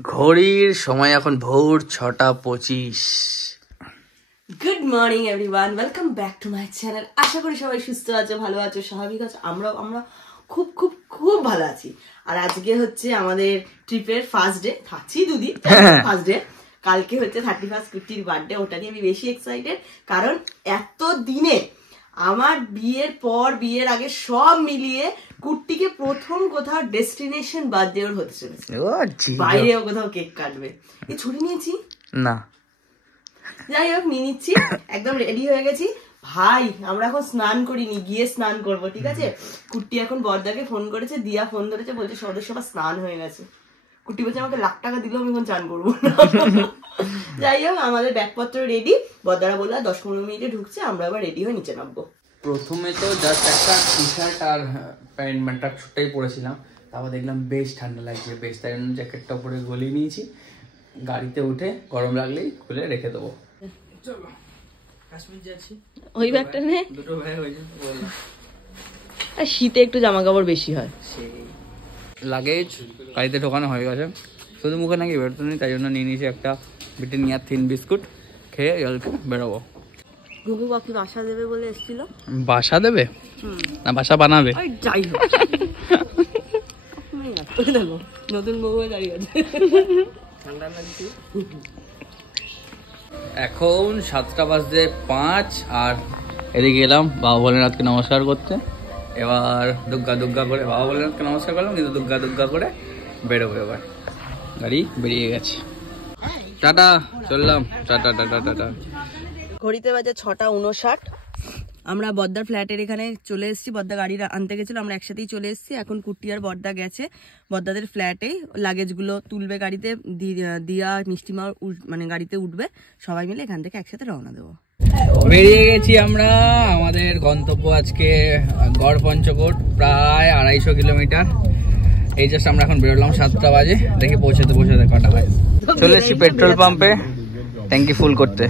ঘড়ির সময় এখন ভোর 6:25। Good morning everyone, welcome back to my channel. আশা করি সবাই সুস্থ আছো, ভালো আছো, স্বাভাবিক আছো। আমরা খুব খুব খুব ভালো আছি। আর আজকে হচ্ছে আমাদের ট্রিপের ফার্স্ট ডে, থাকছি দুদিন ফার্স্ট ডে। কালকে হচ্ছে 31 কুর্তির বার্থডে, ওটা নিয়ে আমি বেশি এক্সাইটেড। কারণ এত দিনে আমার বিয়ের পর বিয়ের আগে সব মিলিয়ে কুর্তিকে প্রথম কোথাও ডেস্টিনেশন বার্থডে ওর হতে চলেছে, বাইরেও কোথাও কেক কাটবে। এই ছুটি নিয়েছি না, যাই হোক নিয়ে নিচ্ছি, একদম রেডি হয়ে গেছি। ভাই আমরা এখন স্নান করিনি, গিয়ে স্নান করবো, ঠিক আছে? কুট্টি এখন বর্দাকে ফোন করেছে, দিয়া ফোন ধরেছে, বলছে সদস্য সবার স্নান হয়ে গেছে। কুট্টি বলছে আমাকে লাখ টাকা দিলেও আমি এখন চান করবো না। যাই হোক আমাদের ব্যাগপত্র রেডি, বর্দারা বললো 10-15 মিনিটে ঢুকছে, আমরা আবার রেডি হয়ে নিচে নামবো। প্রথমে তো জাস্ট একটা টি শার্ট আর প্যান্টটা ছোট্টাই পরেছিলাম, তারপর দেখলাম বেশ ঠান্ডা লাগছে, বেশ তাই জন্য জ্যাকেটটা উপরে গলিয়ে নিয়েছি। গাড়িতে উঠে গরম লাগলেই খুলে রেখে দেবো। ওই ব্যাগটা নে, দুটো ব্যাগ হয়ে যাবে। আর শীতে একটু জামা কাপড় বেশি হয়। লাগেজ গাড়িতে ঢোকানো হয়ে গেছে, শুধু মুখে নাকি বেরোতে নেই, তাই জন্য নিয়ে নিয়েছি একটা ব্রিটানিয়া থিন বিস্কুট, খেয়ে জল খেয়ে বেরোবো। ঘুঘু পাখি বাসা দেবে বলে এসেছিল। বাসা দেবে না বাসা বানাবে? যাই হোক দেখো নতুন বউ হয়ে দাঁড়িয়ে আছে, ঠান্ডা লাগছে। এখন 7:05 আর এদিকে এলাম বাবা ভোলেনাথকে নমস্কার করতে। এবার দুগ্গা দুগ্গা করে বাবা ভোলেনাথকে নমস্কার করলাম, কিন্তু দুগ্গা দুগ্গা করে বেরোবো। এবার গাড়ি বেরিয়ে গেছে, টাটা চললাম, টাটা টাটা টাটা। ঘড়িতে বাজে 6:59। আমরা বদ্দার ফ্ল্যাটের এখানে চলে এসেছি, বদ্দা গাড়ি আনতে গেছিল, আমরা একসাথেই চলে এসেছি। এখন কুট্টি আর বদ্দা গেছে বদ্দাদের ফ্ল্যাটেই লাগেজগুলো তুলবে গাড়িতে, দিয়া মিষ্টিমা মানে গাড়িতে উঠবে, সবাই মিলে এখান থেকে একসাথে রওনা দেবো। বেরিয়ে গেছি আমরা। আমাদের গন্তব্য আজকে গড় পঞ্চকোট, প্রায় 250 কিলোমিটার। এই জাস্ট আমরা এখন বেরোলাম, 7টা বাজে, দেখি পৌঁছাতে কটা হয়। চলে এসেছি পেট্রোল পাম্পে ট্যাঙ্কি ফুল করতে।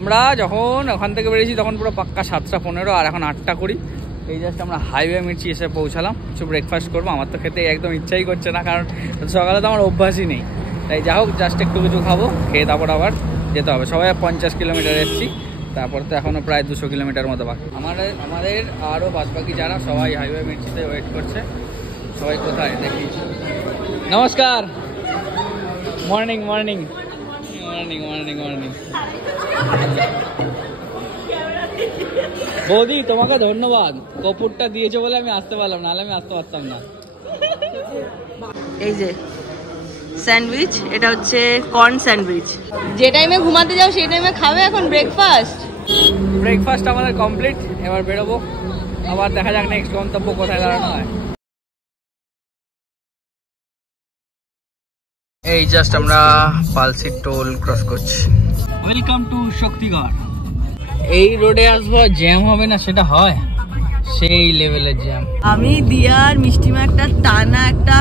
আমরা যখন ওখান থেকে বেরিয়েছি তখন পুরো পাক্কা 7:15, আর এখন 8:20। এই জাস্ট আমরা হাইওয়ে মির্চি এসে পৌঁছালাম। কিছু ব্রেকফাস্ট করবো, আমার তো খেতে একদম ইচ্ছাই করছে না, কারণ সকালে তো আমার অভ্যাসই নেই। তাই যা হোক জাস্ট একটু কিছু খাবো, খেয়ে তারপর আবার যেতে হবে। সবাই 50 কিলোমিটার এসেছি, তারপর তো এখনও প্রায় 200 কিলোমিটার মতো বাকি। আমাদের আরও বাকি যারা সবাই হাইওয়ে মির্চিতে ওয়েট করছে। সবাই কোথায় দেখি। নমস্কার, morning morning morning morning morning. বৌদি তোমাকে ধন্যবাদ, কপুরটা দিয়েছো বলে আমি আসতে পারলাম, নাহলে আমি আসতে পারতাম না। এই যে স্যান্ডউইচ, এটা হচ্ছে কর্ন স্যান্ডউইচ। যে টাইমে ঘুমাতে যাও সেই টাইমে খাবে এখন ব্রেকফাস্ট আমাদের কমপ্লিট। এবার বেরোবো, আবার দেখা যাক নেক্সট গন্তব্য কোথায় দাঁড়ানো হয়। এই জাস্ট আমরা পালসি টোল ক্রস করছি। Welcome to Shaktigarh. এই রোডে আসবো, জ্যাম হবে না সেটা হয়, সেই লেভেলের জ্যাম। আমি দিয়ার মিষ্টিমা একটা টানা একটা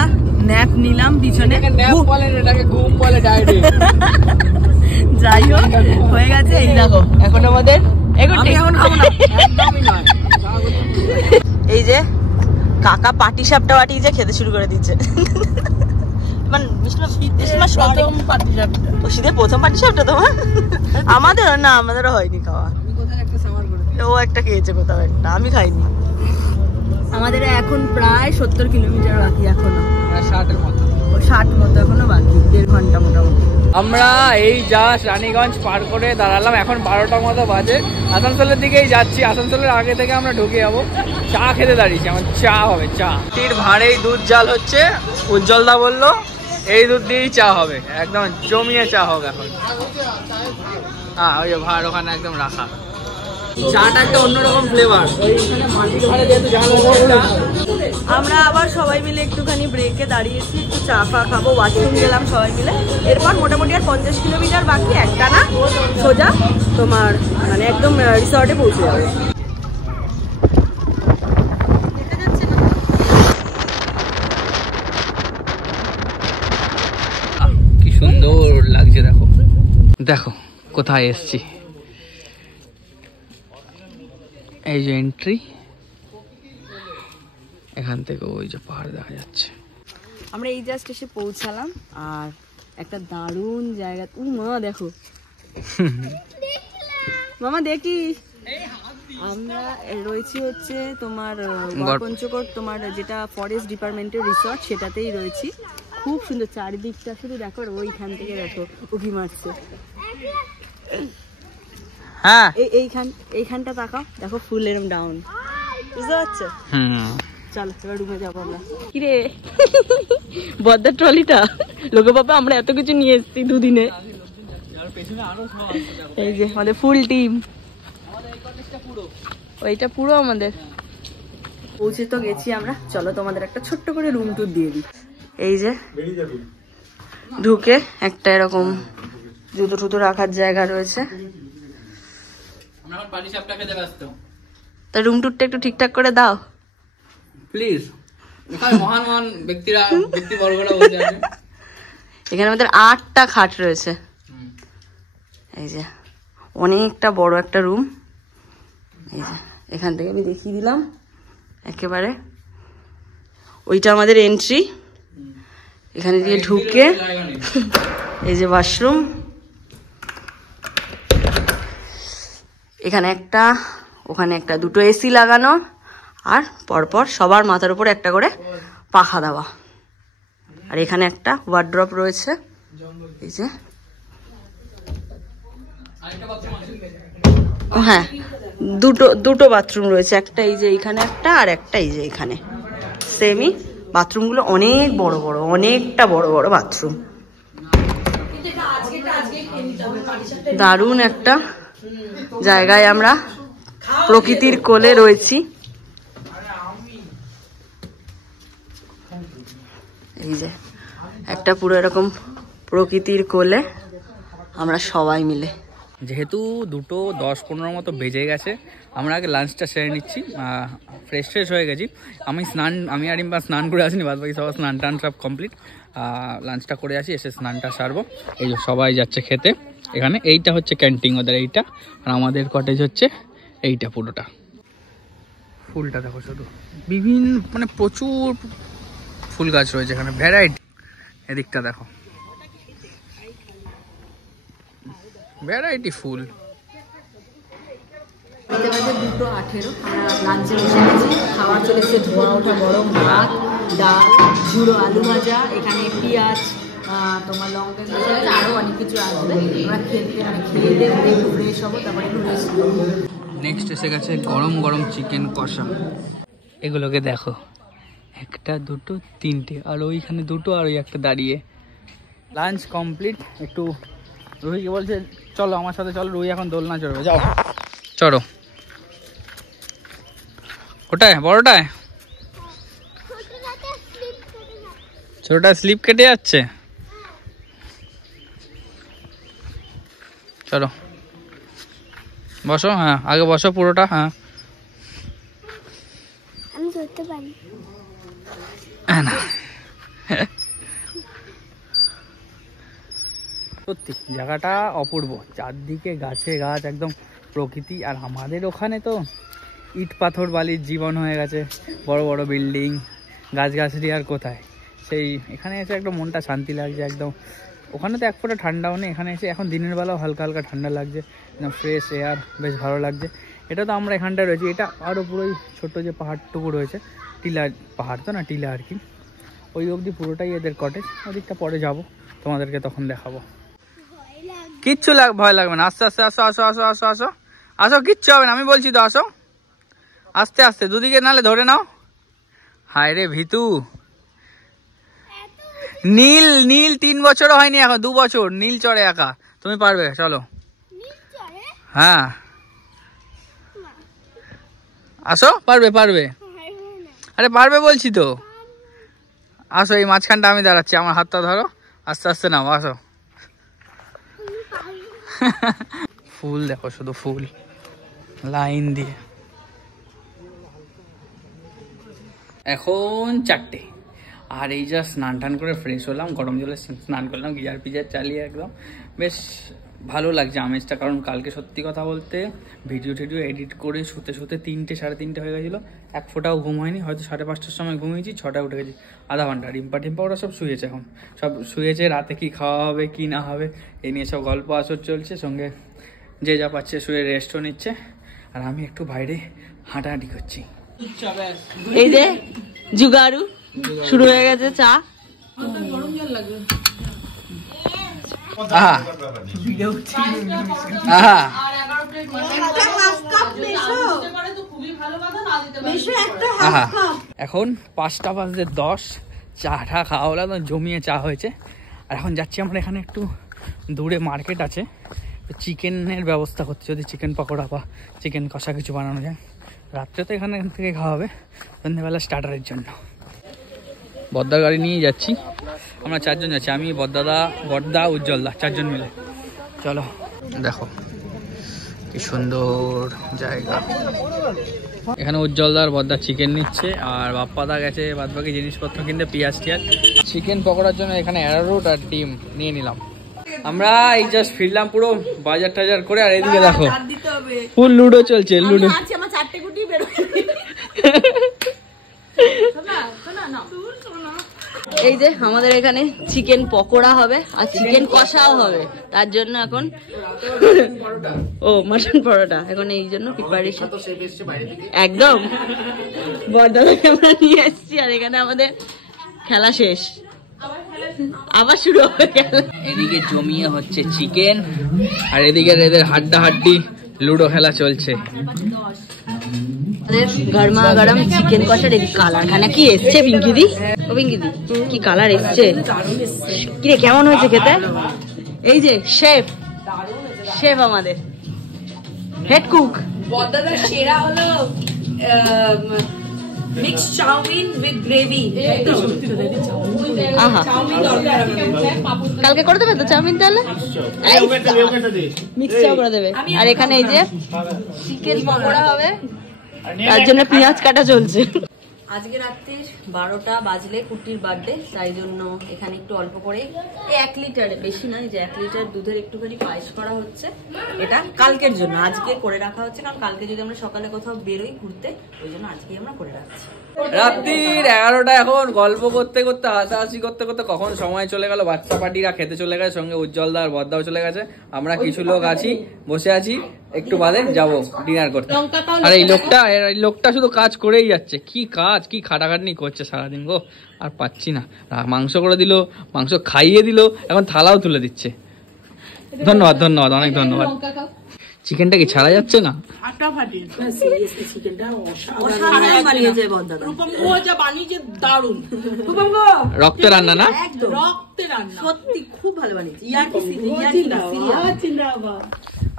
ন্যাপ নিলাম পিছনে। ন্যাপ বলে এটাকে, ঘুম বলে ডাইরেক্ট। যাই হোক হয়ে গেছে। এই দেখো এখন আমাদের এখন খাবো না, একদমই নয়। এই যে কাকা পাটি সাপটা বাটি যে খেতে শুরু করে দিচ্ছে। প্রথম পাটি সাপটা তোমার, আমাদেরও না, আমাদেরও হয়নি খাওয়া। ও একটা খেয়েছে কোথাও একটা, আমি খাইনি। আমাদের এখন প্রায় 70 কিলোমিটার বাকি, এখনো 60 মতো, 60 মতো এখনো বাকি, 1.5 ঘন্টা মোটামুটি। আমরা এই জাস্ট রানীগঞ্জ পার করে দাঁড়ালাম, এখন 12টা মতো বাজে। আসানসোলের দিকেই যাচ্ছি, আসানসোলের আগে থেকে আমরা ঢুকে যাবো। চা খেতে দাঁড়িয়েছি, আমার চা হবে, চা। ভাঁড়েই দুধ জাল হচ্ছে, উজ্জ্বলদা বললো এই দুধ দিয়েই চা হবে, একদম জমিয়ে চা হবে এখন। হ্যাঁ ওই যে ভাঁড় ওখানে একদম রাখা, চাটা একটা অন্যরকম ফ্লেভার। আমরা আবার সবাই মিলে একটুখানি ব্রেকে দাঁড়িয়েছি, একটু চা ফা খাবো, ওয়াশরুম গেলাম সবাই মিলে। এরপর মোটামুটি আর 50 কিলোমিটার বাকি, একটা না সোজা তোমার মানে একদম রিসর্টে পৌঁছে যাবে। কি সুন্দর লাগছে, দেখো দেখো কোথায় এসছি। এই যে এন্ট্রি, এখান থেকে ওই যে পাহাড় দেখা যাচ্ছে। আমরা এই জাস্ট এসে পৌঁছালাম, আর একটা দারুণ জায়গা। মা দেখো মামা দেখিস, আমরা রয়েছি হচ্ছে তোমার গড়পঞ্চকোট, তোমার যেটা ফরেস্ট ডিপার্টমেন্টের রিসর্ট, সেটাতেই রয়েছি। খুব সুন্দর চারিদিকটা, শুধু দেখো ওইখান থেকে দেখো উঁকি মারছে। হ্যাঁ এইখানটা তাকাও, দেখো ফুল এরম ডাউন, বুঝতে পারছো? চলো এবার রুমে যাবো আমরা। কিরে বদ্দার ট্রলিটা লোকে বাবা, আমরা এত কিছু নিয়ে এসেছি দুদিনে। এই যে আমাদের ফুল টিম, ওইটা পুরো আমাদের। পৌঁছে তো গেছি আমরা, চলো তোমাদের একটা ছোট্ট করে রুম টুর দিয়ে দিই। এই যে ঢুকে একটা এরকম জুতো টুতো রাখার জায়গা রয়েছে। তা রুম টুরটা একটু ঠিকঠাক করে দাও প্লিজ। এখানে মহান মহান ব্যক্তিবর্গরা বসে আছে। এখানে আমাদের 8টা খাট রয়েছে। এই যে অনেকটা বড় একটা রুম। এই যে এখান থেকে আমি দেখিয়ে দিলাম একেবারে, ওইটা আমাদের এন্ট্রি। এখানে দিয়ে ঢুকে এই যে ওয়াশরুম, এখানে একটা, ওখানে একটা, দুটো এসি লাগানো, আর পরপর সবার মাথার উপর একটা করে পাখা দেওয়া। আর এখানে একটা ওয়ার্ড্রপ রয়েছে। এই যে হ্যাঁ, দুটো বাথরুম রয়েছে, একটা এই যে এইখানে একটা, আর একটা এই যে এখানে সেমি। বাথরুমগুলো অনেক বড় বড়, অনেকটা বড় বড় বাথরুম। দারুণ একটা জায়গায় আমরা প্রকৃতির কোলে রয়েছি। এই যে একটা পুরো এরকম প্রকৃতির কোলে আমরা সবাই মিলে। যেহেতু 2:10-15 মতো বেজে গেছে, আমরা আগে লাঞ্চটা সেরে নিচ্ছি। ফ্রেশ হয়ে গেছি। আমি আর ইম্পা স্নান করে আসিনি, বাদ বাকি সবার স্নান টান সব কমপ্লিট। লাঞ্চটা করে আসি, এসে স্নানটা সারবো। এই যে সবাই যাচ্ছে খেতে। এখানে এইটা হচ্ছে ক্যান্টিন ওদের, এইটা। আর আমাদের কটেজ হচ্ছে এইটা পুরোটা। ফুলটা দেখো শুধু, বিভিন্ন মানে প্রচুর ফুল গাছ রয়েছে এখানে, ভ্যারাইটি। এদিকটা দেখো, ভ্যারাইটি ফুল। 2:18 আমরা লাঞ্চে বসে গেছি। খাবার চলে এসেছে, ধোয়া ওঠা গরম ভাত, ডাল, ঝুড়ো আলু ভাজা, এখানে পেঁয়াজ, তোমার লঙ্কা, আরও অনেক কিছু আসবে। আমরা খেয়ে দিয়ে একটু ফ্রেশ হবো, তারপরে একটু রেস্ট করবো। নেক্সট এসে গেছে গরম গরম চিকেন কষা। এগুলোকে দেখো, একটা, দুটো, তিনটে, আর ওইখানে দুটো, আর ওই একটা দাঁড়িয়ে। Lunch complete. একটু রুহিকে বলছে চলো আমার সাথে চলো, রুহি এখন দোলনা চড়বে, যাও চড়ো। ওটায় বড়টায়, ছোটটা স্লিপ কেটে যাচ্ছে। চলো বসো, হ্যাঁ আগে বসো পুরোটা। হ্যাঁ আমি ধরতে পারি না। সত্যি জায়গাটা অপূর্ব, চারদিকে গাছে গাছ, একদম প্রকৃতি। আর আমাদের ওখানে তো ইট পাথর বালির জীবন হয়ে গেছে, বড় বড় বিল্ডিং, গাছগাছালি আর কোথায়। সেই এখানে এসে একদম মনটা শান্তি লাগছে একদম। ওখানে তো এক ফোঁটা ঠান্ডাও নেই, এখানে এসে এখন দিনের বেলাও হালকা হালকা ঠান্ডা লাগছে, একদম ফ্রেশ এয়ার, বেশ ভালো লাগছে। এটা তো আমরা এখানটায় রয়েছি, এটা আরও পুরোই ছোট্ট যে পাহাড়টুকু রয়েছে, টিলা পাহাড় তো না, টিলা আর কি, ওই অবধি পুরোটাই এদের কটেজ। ওদিকটা পরে যাব, তোমাদেরকে তখন দেখাবো। কিচ্ছু ভয় লাগবে না, আস্তে আস্তে আসো আসো আসো আসো আসো আসো, কিচ্ছু হবে না, আমি বলছি তো আসো, আস্তে আস্তে, দুদিকে নালে ধরে নাও। হায় রে ভিতু, নীল নীল 3 বছরও হয়নি এখন, 2 বছর নীল চড়ে একা। তুমি পারবে, চলো। হ্যাঁ আসো, পারবে পারবে, আরে পারবে বলছি তো, আসো। এই মাঝখানটা আমি দাঁড়াচ্ছি, আমার হাতটা ধরো, আস্তে আস্তে নাও, আসো। ফুল দেখো শুধু, ফুল লাইন দিয়ে। এখন 4টে, আর এই যা স্নান টান করে ফ্রেশ হলাম, গরম জলে স্নান করলাম, গিজার পিজার চালিয়ে একদম বেশ ভালো লাগছে আমেজটা, কারণ কালকে সত্যি কথা বলতে ভিডিও টিডিও এডিট করে শুতে শুতে 3টে 3:30 হয়ে গেছিলো, এক ফোঁটাও ঘুম হয়নি। হয়তো 5:30টার সময় ঘুমিয়েছি, 6টায় উঠে গেছি, আধা ঘন্টা। রিম্পা ওরা সব শুয়েছে, এখন সব শুয়েছে। রাতে কি খাওয়া হবে কি না হবে এই নিয়ে সব গল্প আসর চলছে, সঙ্গে যে যা পাচ্ছে শুয়ে রেস্টও নিচ্ছে, আর আমি একটু বাইরে হাঁটাহাঁটি করছি। এই যে জুগাড়ু শুরু হয়ে গেছে, চা। আহা আহা আহা, এখন 5:10, চাটা খাওয়া হলো, তো জমিয়ে চা হয়েছে। আর এখন যাচ্ছি আমরা, এখানে একটু দূরে মার্কেট আছে, চিকেনের ব্যবস্থা করছি, যদি চিকেন পকোড়া বা চিকেন কষা কিছু বানানো যায়। রাত্রে তো এখান থেকে খাওয়া হবে, সন্ধ্যেবেলা স্টার্টারের জন্য। বদ্দার গাড়ি নিয়ে যাচ্ছি, আমরা 4 জন যাচ্ছি, আমি বদ্দা উজ্জ্বলদা, 4 জন মিলে। চলো দেখো কি সুন্দর জায়গা। এখানে উজ্জ্বলদার বদ্দা চিকেন নিচ্ছে, আর বাপ্পাদা গেছে বাদবাকি জিনিসপত্র কিনতে, পেঁয়াজ টিয়াজ। চিকেন পকোড়ার জন্য এখানে অ্যারারুট আর ডিম নিয়ে নিলাম। আমরা এই জাস্ট ফিরলাম পুরো বাজার টাজার করে, আর এদিকে দেখো ফুল লুডো চলছে। লুডো এই যে আমাদের এখানে চিকেন পকোড়া হবে আর চিকেন কষাও হবে, তার জন্য এখন ও মাটন পরোটা, এখন এই জন্য প্রিপারেশন একদম বড়দাদাকে আমরা নিয়ে এসেছি। আর এখানে আমাদের খেলা শেষ, আবার শুরু হবে খেলা। এদিকে জমিয়ে হচ্ছে চিকেন, আর এদিকে এদের হাড্ডাহাড্ডি লুডো খেলা চলছে। গরমা গরম চিকেন কষার এই কালার খানা কি এসছে পিঙ্কিদি, ও পিঙ্কিদি কি কালার এসছে, কিরে কেমন হয়েছে খেতে? এই যে শেফ আমাদের হেড কুক বদ্দাদার সেরা হলো মিক্স চাউমিন উইথ গ্রেভি। আহা, কালকে করে দেবে তো চাউমিন, তাহলে মিক্স চাউ করে দেবে। আর এখানে এই যে চিকেন পকোড়া হবে, তার জন্য পেঁয়াজ কাটা চলছে। আজকে রাত্রি 12টা বাজলে কুটির বার্থডে, তাই জন্য এখানে একটু অল্প করে 1 লিটারে, বেশি নয়, যে 1 লিটার দুধের একটুখানি পায়েস করা হচ্ছে। এটা কালকের জন্য আজকে করে রাখা হচ্ছে, কারণ কালকে যদি আমরা সকালে কোথাও বেরোই ঘুরতে, ওই জন্য আজকেই আমরা করে রাখছি। রাত্রির 11টা, এখন গল্প করতে করতে হাসাহাসি করতে করতে কখন সময় চলে গেল। বাচ্চা পার্টিরা খেতে চলে গেছে, সঙ্গে উজ্জ্বলদা আর বদ্দাও চলে গেছে। আমরা কিছু লোক আছি, বসে আছি, একটু বাদে যাবো ডিনার করতে। আর এই লোকটা শুধু কাজ করেই যাচ্ছে, কি কাজ কি খাটাখাটনি করছে সারাদিন গো, আর পাচ্ছি না। মাংস করে দিল, মাংস খাইয়ে দিল, এখন থালাও তুলে দিচ্ছে। ধন্যবাদ, অনেক ধন্যবাদ। চিকেনটা কি ছাড়া যাচ্ছে না? রক্তে রান্না না, সত্যি খুব ভালো বানিয়েছে।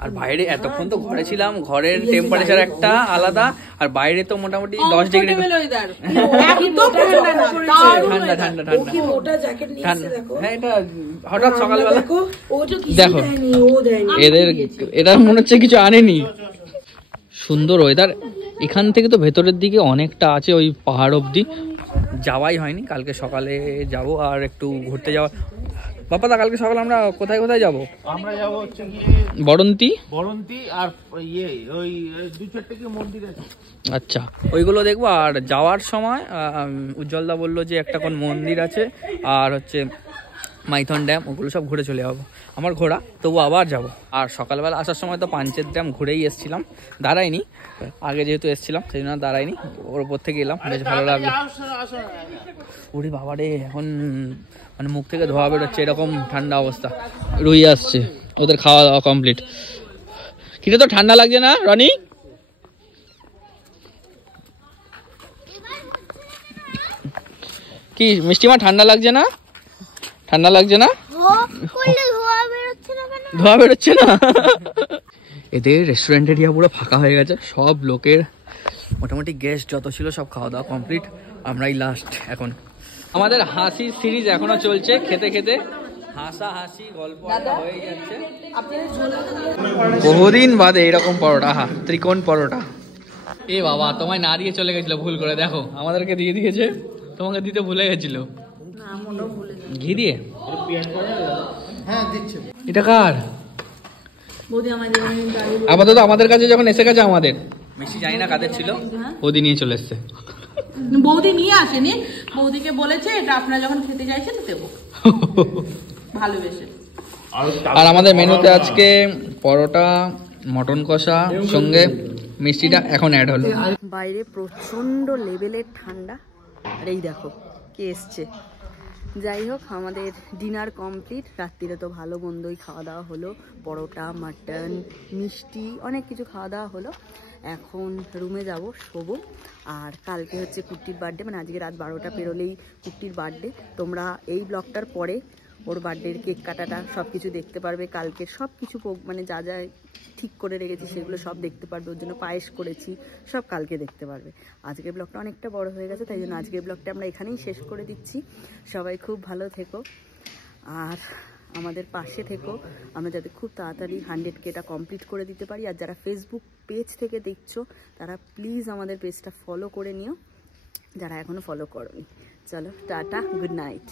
আর বাইরে এতক্ষণ তো ঘরে ছিলাম, ঘরের টেম্পারেচার একটা আলাদা, আর বাইরে তো মোটামুটি 10 ডিগ্রি ঠান্ডা ঠান্ডা ঠান্ডা। হ্যাঁ, এটা হঠাৎ সকালবেলা দেখো, এরা মনে হচ্ছে কিছু আনেনি। সুন্দর ওয়েদার, এখান থেকে তো ভেতরের দিকে অনেকটা আছে, ওই পাহাড় অব্দি যাওয়াই হয়নি। কালকে সকালে যাব, আর একটু ঘুরতে যাওয়া। বাপ্পাদা, কালকে সকালে আমরা কোথায় যাব? আমরা যাব হচ্ছে গিয়ে বরন্তি আর ওই 2-4টা কি মন্দির আছে, আচ্ছা ওইগুলো দেখবো। আর যাওয়ার সময় উজ্জ্বলদা বললো যে একটা কোন মন্দির আছে, আর হচ্ছে মাইথন ড্যাম, ওগুলো সব ঘুরে চলে যাবো। আমার ঘোরা, তবু আবার যাব। আর সকালবেলা আসার সময় তো পাঞ্চেত ড্যাম ঘুরেই এসেছিলাম, দাঁড়াইনি, আগে যেহেতু এসেছিলাম সেই জন্য দাঁড়াইনি, ওর উপর থেকে এলাম, বেশ ভালো লাগলো। ওরে বাবারে, এখন মানে মুখ থেকে ধোয়া বেরোচ্ছে, এরকম ঠান্ডা অবস্থা। রুই আসছে, ওদের খাওয়া দাওয়া কমপ্লিট। কিরে, তো ঠান্ডা লাগছে না রনি? কি মিষ্টিমা, ঠান্ডা লাগছে না? ঠান্ডা লাগছে না? ধোয়া বেরোচ্ছে না? এদের রেস্টুরেন্ট এরিয়া পুরো ফাঁকা হয়ে গেছে, সব লোকের মোটামুটি গেস্ট যত ছিল সব খাওয়া দাওয়া কমপ্লিট, আমরাই লাস্ট এখন। আমাদের হাসি সিরিজ এখনো চলছে, খেতে খেতে হাসাহাসি গল্প হয়ে যাচ্ছে। বহুদিন বাদে এরকম পরোটা, ত্রিকোণ পরোটা। এ বাবা, তোমায় না দিয়ে চলে গেছিল ভুল করে, দেখো আমাদেরকে দিয়ে দিয়েছে, তোমাকে দিতে ভুলে গেছিল। ঘি দিয়ে? এটা কার? বৌদি আমাদের আপাতত আমাদের কাছে যখন এসে গেছে আমাদের মিষ্টি জানি না কাদের ছিল, বৌদি নিয়ে চলে এসছে। বৌদি নিয়ে আসেনি, বৌদিকে বলেছে এটা আপনারা যখন খেতে চাইছেন দেবো ভালোবেসে। আর আমাদের মেনুতে আজকে পরোটা, মটন কষা, সঙ্গে মিষ্টিটা এখন অ্যাড হলো। বাইরে প্রচন্ড লেভেলের ঠান্ডা, আর এই দেখো কে এসছে। যাই হোক, আমাদের ডিনার কমপ্লিট। রাত্রিরে তো ভালো মন্দই খাওয়া দাওয়া হলো, পরোটা, মাটন, মিষ্টি, অনেক কিছু খাওয়া দাওয়া হলো। এখন রুমে যাব, শোবো। আর কালকে হচ্ছে কুট্টির বার্থডে, মানে আজকে রাত 12টা পেরোলেই কুট্টির বার্থডে। তোমরা এই ব্লগটার পরে ওর বার্থডের কেক কাটাটা সব কিছু দেখতে পারবে। কালকে সব কিছু মানে যা যা ঠিক করে রেখেছি সেগুলো সব দেখতে পারবে। ওর জন্য পায়েস করেছি, সব কালকে দেখতে পারবে। আজকের ব্লগটা অনেকটা বড় হয়ে গেছে, তাই জন্য আজকের ব্লগটা আমরা এখানেই শেষ করে দিচ্ছি। সবাই খুব ভালো থেকো আর আমাদের পাশে থেকো, আমরা যাতে খুব তাড়াতাড়ি 100Kটা কমপ্লিট করে দিতে পারি। আর যারা ফেসবুক পেজ থেকে দেখছো তারা প্লিজ আমাদের পেজটা ফলো করে নিও, যারা এখনও ফলো করোনি। চলো টাটা, গুড নাইট।